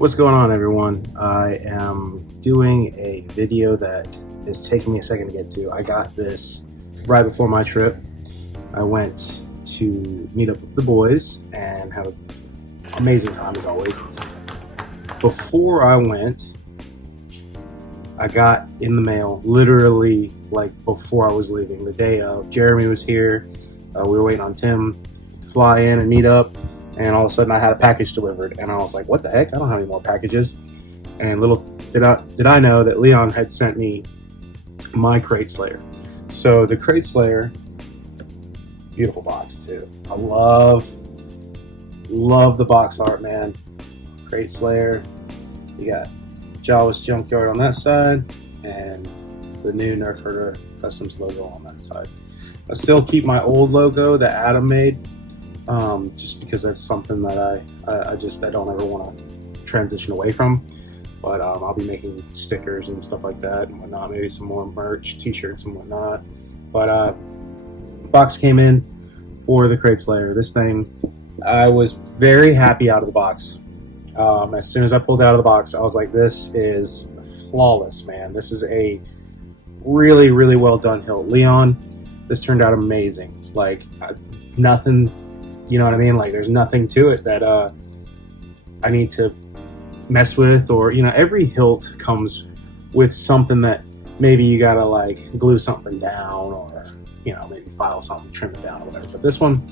What's going on, everyone? I am doing a video that is taking me a second to get to. I got this right before my trip. I went to meet up with the boys and have an amazing time as always. Before I went, I got in the mail literally like before I was leaving, the day of. Jeremy was here. We were waiting on Tim to fly in and meet up. And all of a sudden I had a package delivered and I was like, what the heck? I don't have any more packages. And little did I know that Leon had sent me my Krayt Slayer. So the Krayt Slayer, beautiful box too. I love the box art, man. Krayt Slayer. You got Jawa's Junkyard on that side and the new Nerf Herder Customs logo on that side. I still keep my old logo that Adam made. Just because that's something that I don't ever want to transition away from. But I'll be making stickers and stuff like that and whatnot, maybe some more merch, t-shirts and whatnot. But box came in for the Krayt Slayer. This thing, I was very happy out of the box. As soon as I pulled it out of the box, I was like, this is flawless, man. This is a really, really well done hilt. Leon, this turned out amazing. Like, nothing... You know what I mean? Like, there's nothing to it that I need to mess with, or, you know, every hilt comes with something that maybe you gotta like glue something down, or, you know, maybe file something, trim it down, or whatever. But this one,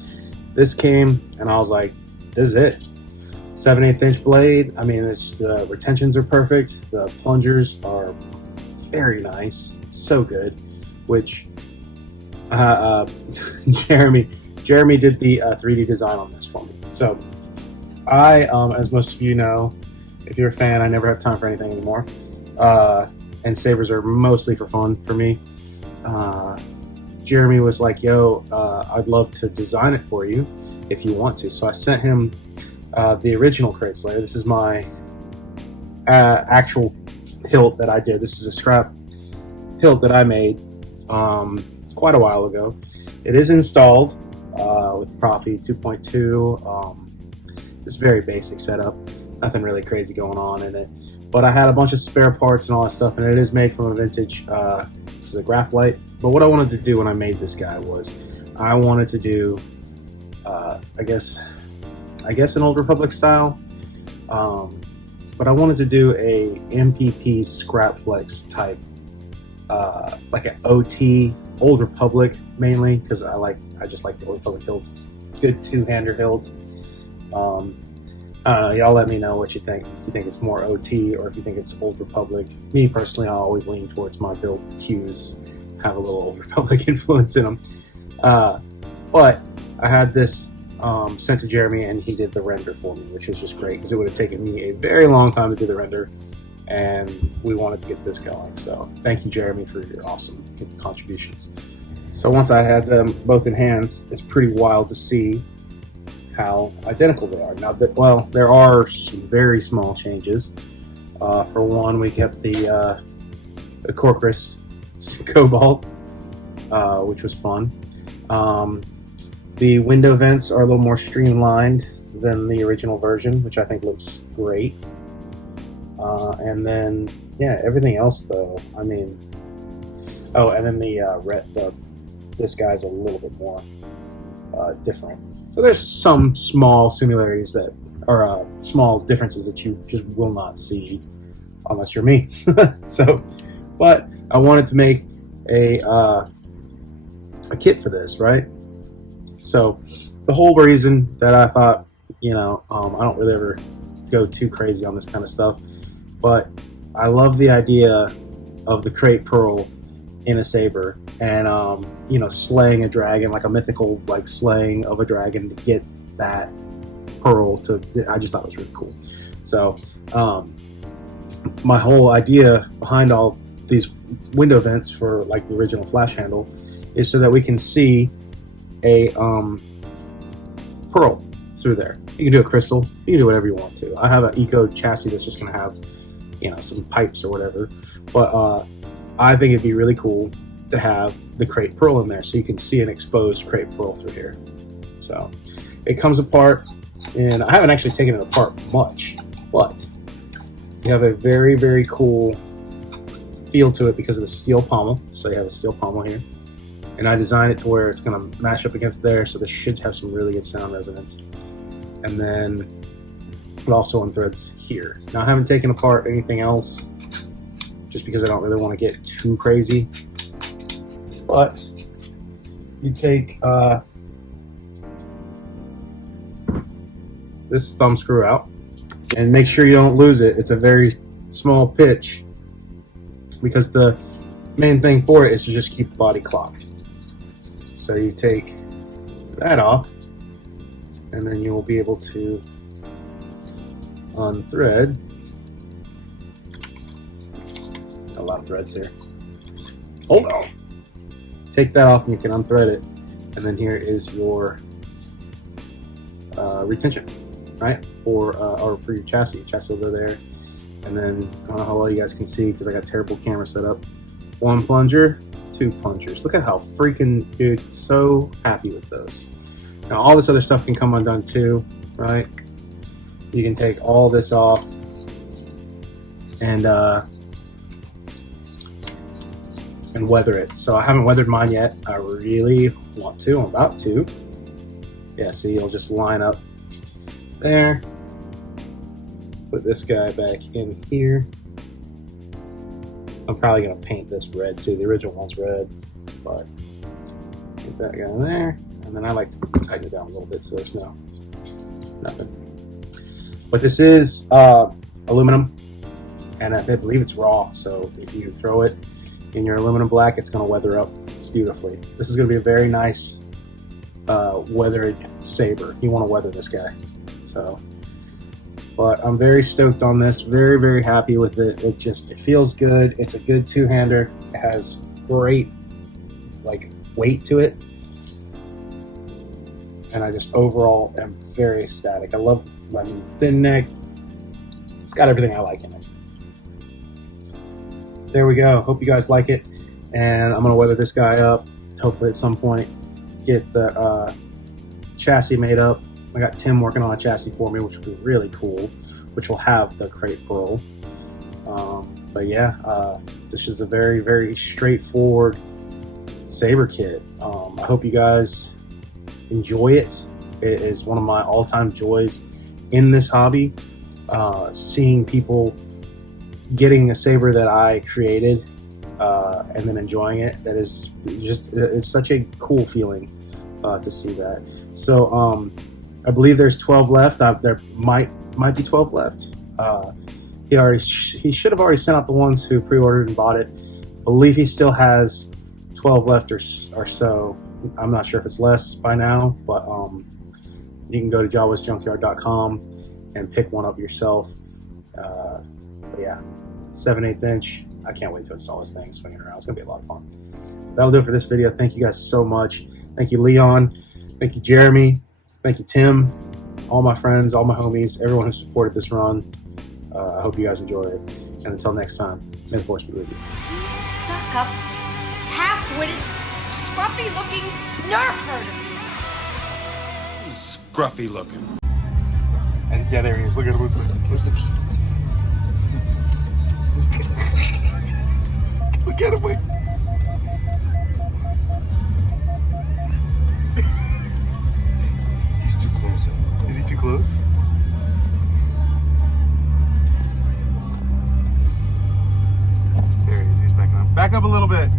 this came, and I was like, this is it. 7/8 inch blade. I mean, the retentions are perfect. The plungers are very nice, so good. Which Jeremy did the 3D design on this for me. So I, as most of you know, if you're a fan, I never have time for anything anymore. And sabers are mostly for fun for me. Jeremy was like, yo, I'd love to design it for you if you want to. So I sent him the original Krayt Slayer. This is my actual hilt that I did. This is a scrap hilt that I made quite a while ago. It is installed with Profi 2.2. It's very basic setup, nothing really crazy going on in it, but I had a bunch of spare parts and all that stuff, and it is made from a vintage this is a Graphite. But what I wanted to do when I made this guy was I wanted to do I guess an Old Republic style, but I wanted to do a MPP scrap flex type, like an OT Old Republic mainly, because I just like the Old Republic hilts. It's a good two-hander hilt. I don't know, y'all let me know what you think. If you think it's more OT or if you think it's Old Republic. Me personally, I always lean towards my build cues have a little Old Republic influence in them. But I had this sent to Jeremy, and he did the render for me, which was just great because it would have taken me a very long time to do the render, and we wanted to get this going. So thank you, Jeremy, for your awesome contributions. So once I had them both in hands, it's pretty wild to see how identical they are. Now, well, there are some very small changes. For one, we kept the Corcus Cobalt, which was fun. The window vents are a little more streamlined than the original version, which I think looks great. And then, yeah, everything else though, I mean, oh, and then this guy's a little bit more different. So there's some small similarities that are small differences that you just will not see unless you're me. So, but I wanted to make a kit for this, right? So the whole reason that I thought, you know, I don't really ever go too crazy on this kind of stuff, but I love the idea of the Krayt Pearl in a saber, and you know, slaying a dragon, like a mythical like slaying of a dragon to get that pearl to, I just thought it was really cool. So my whole idea behind all these window vents for like the original flash handle is so that we can see a pearl through there. You can do a crystal, you can do whatever you want to. I have an eco chassis that's just gonna have, you know, some pipes or whatever, but I think it'd be really cool to have the Krayt Pearl in there, so you can see an exposed Krayt Pearl through here. So it comes apart, and I haven't actually taken it apart much, but You have a very, very cool feel to it because of the steel pommel. So you have a steel pommel here. And I designed it to where it's going to match up against there, so this should have some really good sound resonance. And then it also unthreads here. Now I haven't taken apart anything else just because I don't really want to get too crazy. But you take this thumb screw out and make sure you don't lose it. It's a very small pitch because the main thing for it is to just keep the body clocked. So you take that off and then you will be able to unthread. A lot of threads here. Hold on. Take that off and you can unthread it. And then here is your retention, right? For your chassis. Chassis over there. And then I don't know how well you guys can see because I got terrible camera set up. 1 plunger, 2 plungers. Look at how freaking, dude, so happy with those. Now all this other stuff can come undone too, right? You can take all this off and weather it. So I haven't weathered mine yet. I really want to. I'm about to. Yeah, see, you'll just line up there. Put this guy back in here. I'm probably going to paint this red too. The original one's red, but put that guy in there. And then I like to tighten it down a little bit so there's nothing. But this is aluminum, and I believe it's raw. So if you throw it in your aluminum black, it's going to weather up beautifully. This is going to be a very nice weathered saber. You want to weather this guy. So, but I'm very stoked on this. Very, very happy with it. It feels good. It's a good two-hander. It has great weight to it. And I just overall am very ecstatic. I love thin neck. It's got everything I like in it. There we go. Hope you guys like it. And I'm going to weather this guy up. Hopefully at some point get the chassis made up. I got Tim working on a chassis for me, which will be really cool, which will have the Krayt pearl. But yeah, this is a very, very straightforward saber kit. I hope you guys enjoy it. It is one of my all-time joys in this hobby. Seeing people getting a saber that I created and then enjoying it, that is just, it's such a cool feeling to see that. So I believe there's 12 left. There might be 12 left. He should have already sent out the ones who pre-ordered and bought it. I believe he still has 12 left or so. I'm not sure if it's less by now, but you can go to jawasjunkyard.com and pick one up yourself. But yeah, 7/8 inch. I can't wait to install this thing, swinging around. It's gonna be a lot of fun. That'll do it for this video. Thank you guys so much. Thank you, Leon. Thank you, Jeremy. Thank you, Tim. All my friends, all my homies, everyone who supported this run. I hope you guys enjoy it. And until next time, may the force be with you. Stuck up, half-witted, scruffy-looking nerf herder. Scruffy looking. And yeah, there he is. Look at him. Where's the keys? Look at him. Wait. He's too close. Is he too close? There he is. He's backing up. Back up a little bit.